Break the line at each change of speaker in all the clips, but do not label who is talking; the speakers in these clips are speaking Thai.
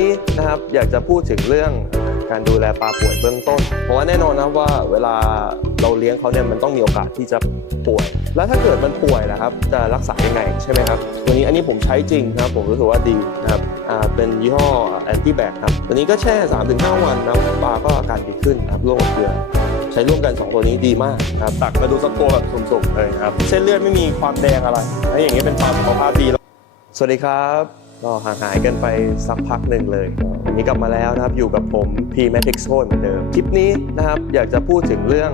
นี้นะครับอยากจะพูดถึงเรื่องการดูแลปลาป่วยเบื้องต้น เพราะว่าแน่นอนนะว่าเวลาเราเลี้ยงเขาเนี่ยมันต้องมีโอกาสที่จะป่วย แล้วถ้าเกิดมันป่วยนะครับจะรักษายังไงใช่ไหมครับตัวนี้อันนี้ผมใช้จริงนะครับผมรู้สึกว่าดีนะครับอ่าเป็นยี่ห้อแอนตี้แบคครับตัวนี้ก็แช่ 3-5 วันนะครับปลาก็อาการดีขึ้นนะครับโรคเกลือใช้ร่วมกัน 2 ตัวนี้ดีมากนะครับตักมาดูสกโกแบบสุ่มๆเลยนะครับเส้นเลือดไม่มีความแดงอะไรแล้วอย่างนี้ยเป็นปลาสุขภาพดีแล้วสวัสดีครับ ก็ห่างหายกันไปสักพักหนึ่งเลยวันนี้กลับมาแล้วนะครับอยู่กับผม P Matrix o เหมือนเดิม คลิปนี้นะครับอยากจะพูดถึงเรื่อง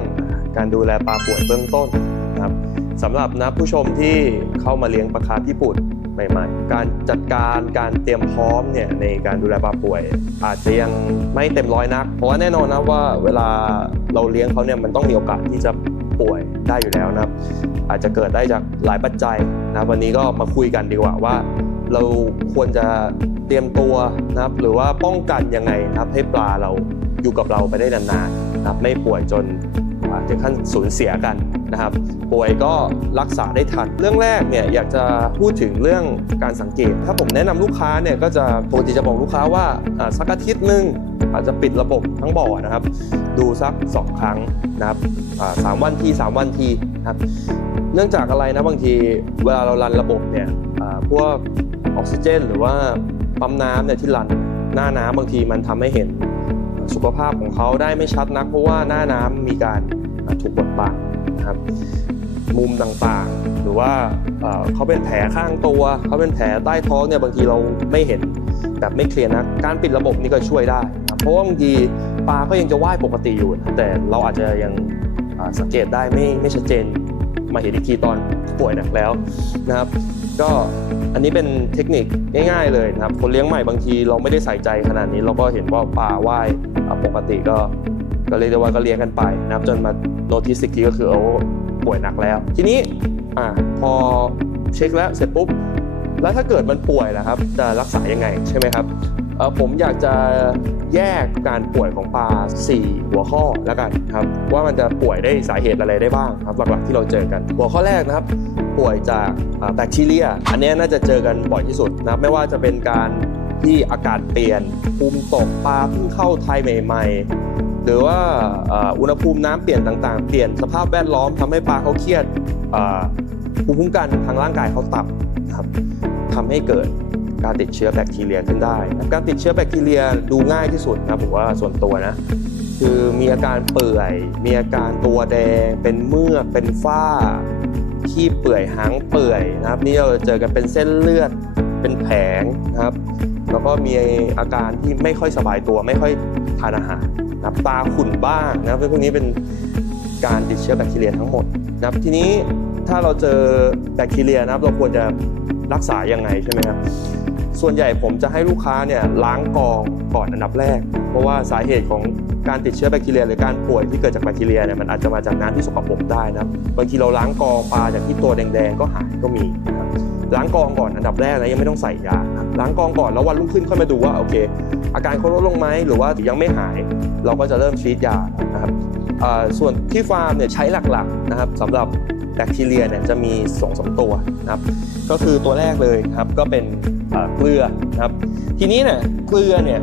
การดูแลปลาป่วยเบื้องต้นนะครับสำหรับนะผู้ชมที่เข้ามาเลี้ยงปลาคาร์ฟญี่ปุ่นใหม่ๆ การจัดการการเตรียมพร้อมเนี่ยในการดูแลปลาป่วย อาจจะยังไม่เต็มร้อยนัก เพราะว่าแน่นอนนะว่าเวลาเราเลี้ยงเขาเนี่ยมันต้องมีโอกาสที่จะป่วยได้อยู่แล้วนะครับ อาจจะเกิดได้จากหลายปัจจัยนะวันนี้ก็มาคุยกันดีกว่าว่า เราควรจะเตรียมตัวนะครับ หรือว่าป้องกันยังไงนะครับ ให้ปลาเราอยู่กับเราไปได้นานๆนะครับ ไม่ป่วยจนถึงขั้นสูญเสียกันนะครับ ป่วยก็รักษาได้ทัน เรื่องแรกเนี่ยอยากจะพูดถึงเรื่องการสังเกต ถ้าผมแนะนำลูกค้าเนี่ยก็จะปกติจะบอกลูกค้าว่าสักอาทิตย์หนึ่งอาจจะปิดระบบทั้งบ่อนะครับ ดูสัก 2 ครั้งนะครับสามวันทีสามวันทีนะครับ เนื่องจากอะไรนะบางทีเวลาเรารันระบบเนี่ยอ่าพวก ออกซิเจน หรือว่าปั๊มน้ำเนี่ยที่รันหน้าน้ำบางทีมันทำให้เห็นสุขภาพของเขาได้ไม่ชัดนัก เพราะว่าหน้าน้ำมีการถูกบดบังนะครับมุมต่างๆ หรือว่าเขาเป็นแผลข้างตัวเขาเป็นแผลใต้ท้องเนี่ยบางทีเราไม่เห็นแบบไม่เคลียร์นะการปิดระบบนี่ก็ช่วยได้เพราะว่าบางทีปลาก็ยังจะว่ายปกติอยู่ แต่เราอาจจะยังสังเกตได้ไม่ไม่ชัดเจน มาเห็นอีกทีตอนป่วยหนักแล้วนะครับ ก็อันนี้เป็นเทคนิคง่าย ๆ เลยนะครับ คนเลี้ยงใหม่บางทีเราไม่ได้ใส่ใจขนาดนี้เราก็เห็นว่าปลาว่ายปกติก็ก็เรียกได้ว่าก็เลี้ยงกันไปนะครับจนมาโนติสิกทีก็คือเอาป่วยหนักแล้ว ทีนี้อ่าพอเช็คแล้วเสร็จปุ๊บแล้วถ้าเกิดมันป่วยนะครับจะรักษายังไงใช่ไหมครับ ผมอยากจะแยกการป่วยของปลา 4 หัวข้อแล้วกันครับว่ามันจะป่วยได้สาเหตุอะไรได้บ้างครับหลักๆที่เราเจอกัน หัวข้อแรกนะครับ ป่วยจากแบคทีเรีย อันนี้น่าจะเจอกันบ่อยที่สุดนะครับไม่ว่าจะเป็นการที่อากาศเปลี่ยนภูมิตกปลาเพิ่งเข้าไทยใหม่ๆ หรือว่าอุณหภูมิน้ำเปลี่ยนต่างๆ เปลี่ยนสภาพแวดล้อมทำให้ปลาเขาเครียดภูมิคุ้มกันทางร่างกายเขาต่ำครับทำให้เกิด การติดเชื้อแบคทีเรียขึ้นได้ การติดเชื้อแบคทีเรียดูง่ายที่สุดนะผมว่าส่วนตัวนะคือมีอาการเปื่อย มีอาการตัวแดง เป็นเมือกเป็นฝ้าขี้เปื่อยหางเปื่อยนะครับ นี่เราจะเจอกันเป็นเส้นเลือดเป็นแผงนะครับ แล้วก็มีอาการที่ไม่ค่อยสบายตัวไม่ค่อยทานอาหารนะครับตาขุ่นบ้างนะครับพวกนี้เป็นการติดเชื้อแบคทีเรียทั้งหมดนะครับทีนี้ถ้าเราเจอแบคทีเรียนะครับ เราควรจะ รักษายังไงใช่ไหมครับส่วนใหญ่ผมจะให้ลูกค้าเนี่ยล้างกองก่อนอันดับแรก เพราะว่าสาเหตุของการติดเชื้อแบคทีเรียหรือการป่วยที่เกิดจากแบคทีเรียเนี่ยมันอาจจะมาจากน้ำที่สกปรกได้นะครับบางทีเราล้างกองปลาจากที่ตัวแดงๆก็หายก็มีนะครับ ล้างกองก่อนอันดับแรกนะยังไม่ต้องใส่ยาล้างกองก่อนแล้ววันรุ่งขึ้นค่อยมาดูว่าโอเค อาการเขาลดลงไหมหรือว่ายังไม่หาย เราก็จะเริ่มชีดยานะครับส่วนที่ฟาร์มเนี่ยใช้หลักๆนะครับสำหรับแบคทีเรียเนี่ยจะมี2อสตัวนะครับก็คือตัวแรกเลยครับก็เป็นเอ่อเกลือนะครับทีนี้เนี่ยเกลือเนี่ย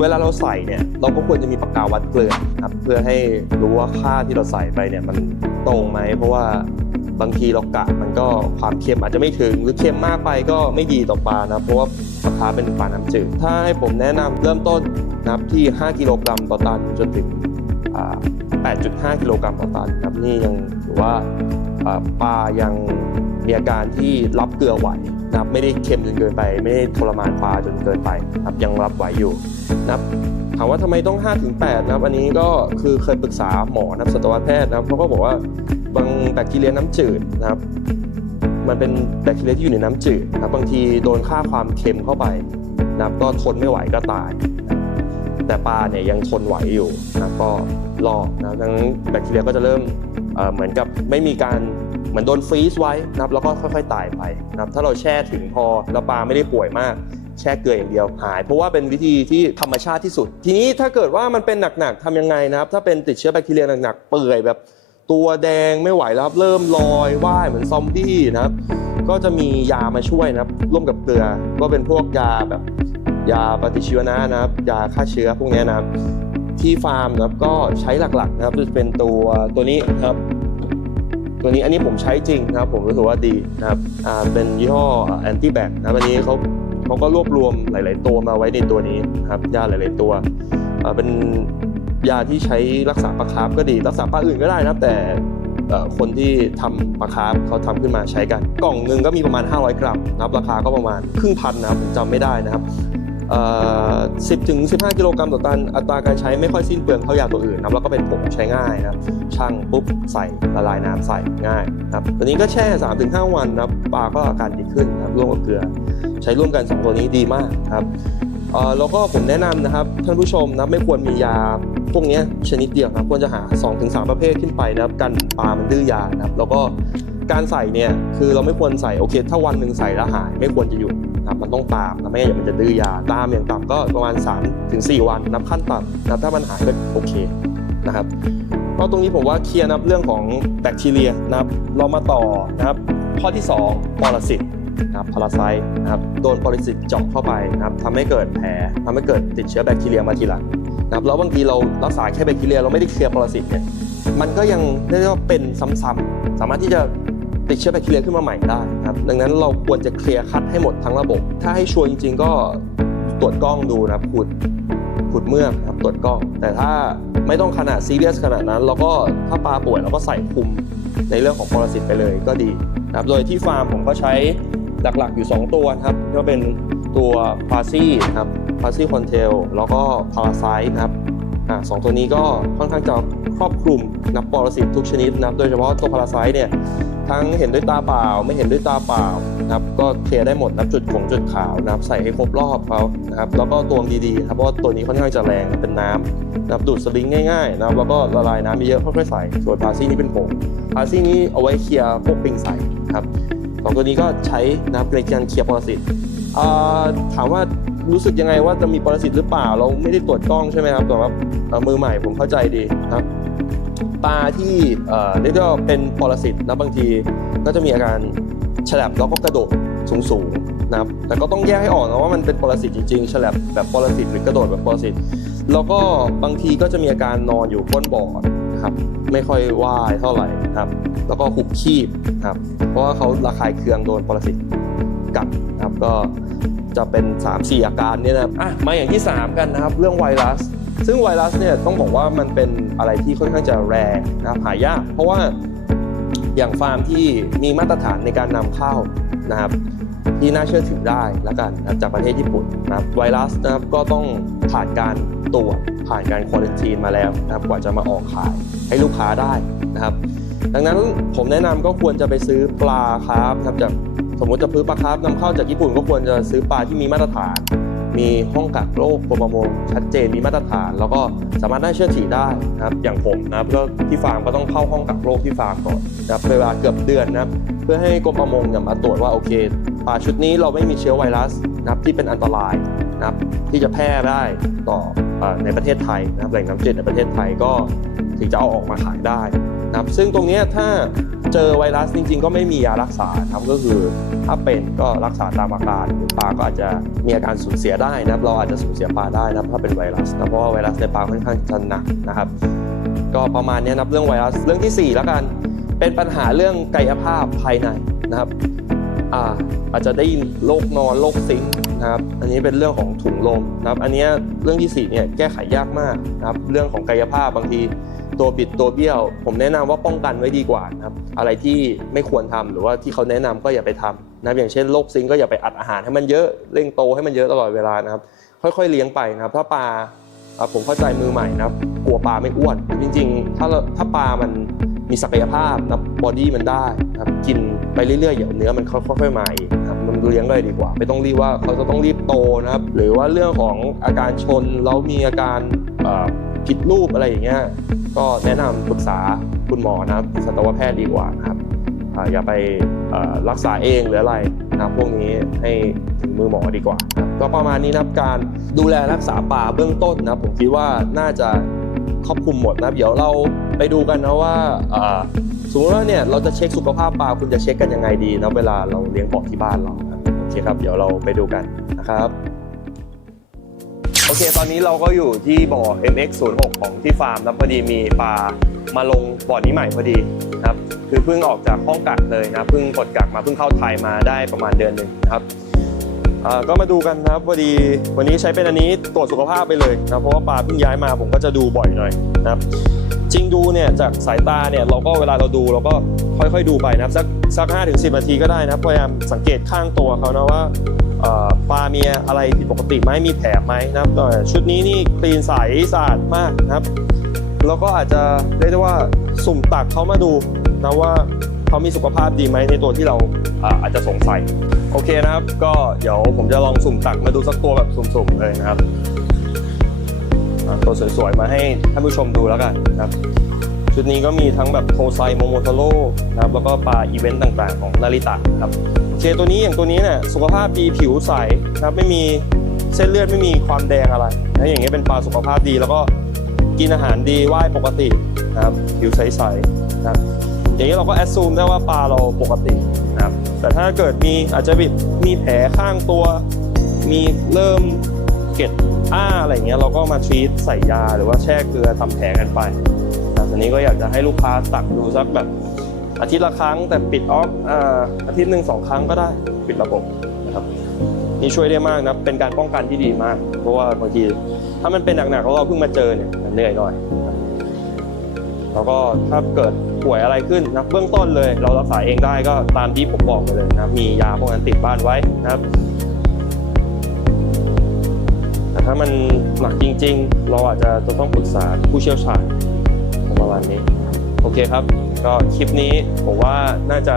เวลาเราใส่เนี่ยเราก็ควรจะมีปากกาวัดเกลือครับเพื่อให้รู้ว่าค่าที่เราใส่ไปเนี่ยมันตรงไหมเพราะว่า บางทีเรากะมันก็ความเค็มอาจจะไม่ถึง หรือเค็มมากไปก็ไม่ดีต่อปลานะเพราะว่าปลาคาเป็นปลาน้ำจืดถ้าให้ผมแนะนำเริ่มต้นนะครับที่ 5 กิโลกรัมต่อตันจนถึง 8.5 กิโลกรัมต่อตันครับนี่ยังถือว่าปลายังมีอาการที่รับเกลือไหวนะครับไม่ได้เค็มจนเกินไป ไม่ได้ทรมานปลาจนเกินไปครับยังรับไหวอยู่นะครับถามว่าทำไมต้อง5-8นะครับอันนี้ก็คือเคยปรึกษาหมอนะครับสัตวแพทย์นะครับเขาก็บอกว่า บางแบคทีเรียน้ำจืดนะครับ มันเป็นแบคทีเรียที่อยู่ในน้ำจืดนะครับบางทีโดนค่าความเค็มเข้าไปนะครับก็ทนไม่ไหวก็ตาย แต่ปลาเนี่ยยังทนไหวอยู่นะครับก็รอดนะครับดังนั้นแบคทีเรียก็จะเริ่มเอ่อเหมือนกับไม่มีการเหมือนโดนฟรีซไว้นะครับแล้วก็ค่อยๆตายไปนะครับถ้าเราแช่ถึงพอแล้วปลาไม่ได้ป่วยมาก แช่เกลืออย่างเดียวหาย เพราะว่าเป็นวิธีที่ธรรมชาติที่สุด ทีนี้ถ้าเกิดว่ามันเป็นหนักๆทำยังไงนะครับ ถ้าเป็นติดเชื้อแบคทีเรียหนักๆเปื่อยแบบ ตัวแดงไม่ไหวแล้วครับ เริ่มลอยว่ายเหมือนซอมบี้นะครับ ก็จะมียามาช่วยนะครับ ร่วมกับเกลือก็เป็นพวกยาแบบ ยาปฏิชีวนะนะครับ ยาฆ่าเชื้อพวกนี้นะครับ ที่ฟาร์มนะครับก็ใช้หลักๆนะครับจะเป็นตัวตัวนี้นะครับ ตัวนี้อันนี้ผมใช้จริงนะครับ ผมรู้สึกว่าดีนะครับอ่าเป็นยี่ห้อแอนตี้แบคนะครับอันนี้เขาเขาก็รวบรวมหลาย ๆ ตัวมาไว้ในตัวนี้นะครับยาหลาย ๆ ตัวเป็น ยาที่ใช้รักษาปลาคาร์ฟก็ดี รักษาปลาอื่นก็ได้นะแต่คนที่ทำปลาคาร์ฟเขาทำขึ้นมาใช้กัน กล่องหนึ่งก็มีประมาณ 500 กรัมนะครับราคาก็ประมาณครึ่งพันนะครับผมจำไม่ได้นะครับเอ่อ10ถึง15กิโลกรัมต่อตันอัตราการใช้ไม่ค่อยสิ้นเปลืองเท่ายาตัวอื่นนะแล้วก็เป็นผงใช้ง่ายนะครับช่างปุ๊บใส่ละลายน้ำใส่ง่ายนะครับตัวนี้ก็แช่3-5วันนะปลาก็อาการดีขึ้นนะร,ร่วมกับเกลือ ใช้ร่วมกัน2ตัวนี้ดีมากครับแล้วก็ผมแนะนำนะครับท่านผู้ชมนะไม่ควรมียา พวกนี้ชนิดเดียวครับควรจะหา 2-3 ประเภทขึ้นไปนะครับกันปลามันดื้อยานะครับ แล้วก็การใส่เนี่ยคือเราไม่ควรใส่โอเค ถ้าวันหนึ่งใส่แล้วหายไม่ควรจะหยุดนะครับมันต้องตามนะไม่งั้นเดี๋ยวมันจะดื้อยาตามอย่างต่ำก็ประมาณ3ถึง4วันนับขั้นต่ำนะถ้ามันหายก็โอเคนะครับก็ตรงนี้ผมว่าเคลียร์นะเรื่องของแบคทีเรียนะครับเรามาต่อนะครับข้อที่2ปรสิตนะครับพาราไซต์นะครับโดนปรสิตเจาะเข้าไปนะครับทำให้เกิดแผลทำให้เกิดติดเชื้อแบคทีเรียมาทีหลัง นะครับแล้วบางทีเรารักษาแค่แบคทีเรียเราไม่ได้เคลียร์ปรสิตเนี่ยมันก็ยังเรียกได้ว่าเป็นซ้ำๆสามารถที่จะติดเชื้อแบคทีเรียขึ้นมาใหม่ได้ครับดังนั้นเราควรจะเคลียร์คัดให้หมดทั้งระบบ ถ้าให้ชัวร์จริง ๆ ก็ตรวจกล้องดูนะครับขุดขุดเมือกครับตรวจกล้อง แต่ถ้าไม่ต้องขนาดซีเรียสขนาดนั้น เราก็ถ้าปลาป่วยเราก็ใส่คุมในเรื่องของปรสิตไปเลยก็ดีนะครับโดยที่ฟาร์มผมก็ใช้หลักๆอยู่ 2 ตัวครับก็เป็นตัวพาซี่ครับ พาซีคอนเทลแล้วก็พาราไซต์นะครับอ่าสองตัวนี้ก็ค่อนข้างจะครอบคลุมนับปรสิตทุกชนิดนะครับโดยเฉพาะตัวพาราไซต์เนี่ยทั้งเห็นด้วยตาเปล่าไม่เห็นด้วยตาเปล่านะครับก็เคลียร์ได้หมดนับจุดของจุดขาวนะครับใส่ให้ครบรอบเขานะครับแล้วก็ตวงดีๆครับเพราะตัวนี้ค่อนข้างจะแรงเป็นน้ำนะครับดูดสลิงง่ายๆนะครับแล้วก็ละลายน้ำเยอะค่อยๆใส่ส่วนพาซี่นี่เป็นผงพาซี่นี้เอาไว้เคลียร์พวกปิงใส่ครับสองตัวนี้ก็ใช้นะครับในการเคลียร์ปรสิตอ่าถามว่า รู้สึกยังไงว่าจะมีปรสิตหรือเปล่า เราไม่ได้ตรวจกล้องใช่ไหมครับแต่ว่าเอ่อมือใหม่ผมเข้าใจดีนะครับปลาที่เรียกว่าเป็นปรสิตนะบางทีก็จะมีอาการฉลับแล้วก็กระโดดสูงๆนะครับแต่ก็ต้องแยกให้ออกนะว่ามันเป็นปรสิตจริงๆฉลับแบบปรสิตหรือกระโดดแบบปรสิตแล้วก็บางทีก็จะมีอาการนอนอยู่ก้นบ่อนะครับไม่ค่อยว่ายเท่าไหร่นะครับแล้วก็หุบคีบนะครับเพราะว่าเขาระคายเคืองโดนปรสิตกัดนะครับก็ จะเป็น 3 4 อาการเนี่ยนะครับอะมาอย่างที่ 3 กันนะครับ เรื่องไวรัส ซึ่งไวรัสเนี่ยต้องบอกว่ามันเป็นอะไรที่ค่อนข้างจะแรงนะครับหายาก เพราะว่าอย่างฟาร์มที่มีมาตรฐานในการนำเข้านะครับที่น่าเชื่อถือได้แล้วกันนะครับจากประเทศญี่ปุ่นนะครับไวรัสนะครับก็ต้องผ่านการตรวจผ่านการควอลันทีนมาแล้วนะครับกว่าจะมาออกขายให้ลูกค้าได้นะครับ ดังนั้นผมแนะนำก็ควรจะไปซื้อปลาคาร์ฟนะครับจาก สมมติจะซื้อปลาคาร์ฟนำเข้าจากญี่ปุ่นก็ควรจะซื้อปลาที่มีมาตรฐาน มีห้องกักโรคกรมประมงชัดเจนมีมาตรฐาน แล้วก็สามารถน่าเชื่อถือได้นะครับอย่างผมนะครับก็ที่ฟาร์มก็ต้องเข้าห้องกักโรคที่ฟาร์มก่อนนะครับเวลาเกือบเดือนนะครับเพื่อให้กรมประมงเนี่ยมาตรวจว่าโอเคปลาชุดนี้เราไม่มีเชื้อไวรัสนะครับที่เป็นอันตรายนะครับที่จะแพร่ได้ต่อเอ่อในประเทศไทยนะครับแหล่งน้ำจืดในประเทศไทยก็ถึงจะเอาออกมาขายได้ นะครับซึ่งตรงนี้ถ้าเจอไวรัสจริง ๆ ก็ไม่มียารักษาครับก็คือถ้าเป็นก็รักษาตามอาการปลาก็อาจจะมีอาการสูญเสียได้นะครับเราอาจจะสูญเสียปลาได้นะถ้าเป็นไวรัสนะเพราะว่าไวรัสในปลาค่อนข้างจะหนักนะครับ ก็ประมาณนี้นับเรื่องไวรัสเรื่องที่ 4 แล้วกัน เป็นปัญหาเรื่องกายภาพภายในนะครับอ่าอาจจะได้ยินโรคนอนโรคซิง นะครับอันนี้เป็นเรื่องของถุงลมนะครับอันนี้เรื่องที่4เนี่ยแก้ไขยากมากนะครับเรื่องของกายภาพบางทีตัวบิดตัวเบี้ยว ผมแนะนำว่าป้องกันไว้ดีกว่านะครับอะไรที่ไม่ควรทำหรือว่าที่เขาแนะนำก็อย่าไปทำนะครับอย่างเช่นโรคซิงก็อย่าไปอัดอาหารให้มันเยอะเร่งโตให้มันเยอะตลอดเวลานะครับค่อยๆเลี้ยงไปนะครับถ้าปลาผมเข้าใจมือใหม่นะครับกลัวปลาไม่อ้วนจริงๆ ถ้าถ้าปลามัน มีศักยภาพนะบอดี้มันได้นะครับกินไปเรื่อยๆเดี๋ยวเนื้อมันค่อยๆมาเองครับมันเลี้ยงเลยดีกว่า ไม่ต้องรีบว่าเขาจะต้องรีบโตนะครับ หรือว่าเรื่องของอาการชนแล้วมีอาการผิดรูปอะไรอย่างเงี้ยก็แนะนำปรึกษาคุณหมอนะครับสัตวแพทย์ดีกว่านะครับอย่าไปรักษาเองหรืออะไรนะพวกนี้ให้ถึงมือหมอดีกว่า ก็ประมาณนี้นะครับการดูแลรักษาป่าเบื้องต้นนะผมคิดว่าน่าจะครอบคลุมหมดนะเดี๋ยวเรา ไปดูกันนะว่าสมมติว่าเนี่ยเราจะเช็คสุขภาพปลาคุณจะเช็คกันยังไงดีนะเวลาเราเลี้ยงปอที่บ้านเราโอเคครับ เดี๋ยวเราไปดูกันนะครับโอเค ตอนนี้เราก็อยู่ที่บ่อ MX06 ของที่ฟาร์มแล้วพอดีมีปลามาลงบ่อนี้ใหม่พอดีนะครับคือเพิ่งออกจากห้องกักเลยนะเพิ่งกดกักมาเพิ่งเข้าไทยมาได้ประมาณเดือนหนึ่งนะครับก็มาดูกันนะครับพอดีวันนี้ใช้เป็นอันนี้ตรวจสุขภาพไปเลยนะเพราะว่าปลาเพิ่งย้ายมาผมก็จะดูบ่อยหน่อยนะครับ จริงดูเนี่ยจากสายตาเนี่ยเราก็เวลาเราดูเราก็ค่อยๆดูไปนะครับสักสักห้าถึงสินาทีก็ได้นะพยายามสังเกตข้างตัวเขานะว่าปลามีอะไรผิดปกติไหมมีแผลไหมนะครับชุดนี้นี่คลีนใสสะอาดมากนะครับแล้วก็อาจจะเรียกได้ว่าสุ่มตักเขามาดูนะว่าเขามีสุขภาพดีไหมในตัวที่เราอาจจะสงสัยโอเคนะครับ ก็เดี๋ยวผมจะลองสุ่มตักมาดูสักตัวแบบสุ่มๆเลยนะครับ ตัวสวยๆ มาให้ท่านผู้ชมดูแล้วกันนะครับ ชุดนี้ก็มีทั้งแบบโทไซโมโมโทโร่นะครับแล้วก็ปลาอีเวนต์ต่างๆ ของนาริตะครับโอเคตัวนี้อย่างตัวนี้เนี่ยสุขภาพดีผิวใสนะครับไม่มีเส้นเลือดไม่มีความแดงอะไรนะอย่างเงี้ยเป็นปลาสุขภาพดีแล้วก็กินอาหารดีว่ายปกตินะครับผิวใสๆนะครับอย่างนี้เราก็แอดซูมได้ว่าปลาเราปกตินะครับแต่ถ้าเกิดมีอาจจะแบบมีแผลข้างตัว มีเริ่ม เก็ดอ้าอะไรเงี้ยเราก็มาทรีตใส่ยาหรือว่าแช่เกลือทำแผลกันไปนะอันนี้ก็อยากจะให้ลูกค้าตักดูสักแบบอาทิตย์ละครั้งแต่ปิดออฟอาอาทิตย์หนึ่งสองครั้งก็ได้ปิดระบบนะครับนี่ช่วยได้มากนะเป็นการป้องกันที่ดีมาก เพราะว่าบางทีถ้ามันเป็นหนักๆแล้วเราเพิ่งมาเจอเนี่ยเหนื่อยหน่อยแล้วก็ถ้าเกิดป่วยอะไรขึ้นนะเบื้องต้นเลย เรารักษาเองได้ก็ตามที่ผมบอกไปเลยนะมียาพวกนั้นติดบ้านไว้นะครับ ถ้ามันหนักจริง ๆ เราอาจจะต้องปรึกษาผู้เชี่ยวชาญประมาณนี้ โอเคครับ ก็คลิปนี้ผมว่าน่าจะ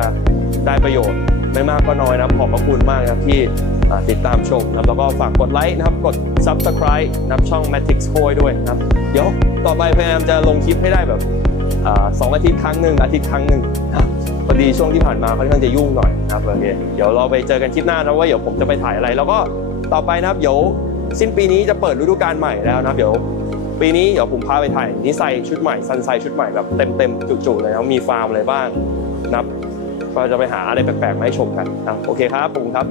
ได้ประโยชน์ไม่มากก็น้อยนะขอบพระคุณมากนะครับที่ติดตามชมนะครับแล้วก็ฝากกดไลค์นะครับ กด Subscribe นะครับช่อง Matrix c o ด้วยนะครับ เดี๋ยวต่อไปพยายามจะลงคลิปให้ได้แบบสองอาทิตย์ครั้งหนึ่งอาทิตย์ครั้งหนึ่งนะพอดีช่วงที่ผ่านมาค่อนข้างจะยุ่งหน่อยนะครับโอเคเดี๋ยวเราไปเจอกันคลิปหน้านะว่าเดี๋ยวผมจะไปถ่ายอะไร แล้วก็ต่อไปนะครับเดี๋ยว สิ้นปีนี้จะเปิดฤดูกาลใหม่แล้วนะเดี๋ยวปีนี้เดี๋ยวผมพาไปถ่ายนิสัยชุดใหม่ซันไซชุดใหม่แบบเต็มๆจุๆเลยนะมีฟาร์มอะไรบ้างนะครับก็จะไปหาอะไรแปลกๆมาให้ชมกันนะโอเคครับผมครับ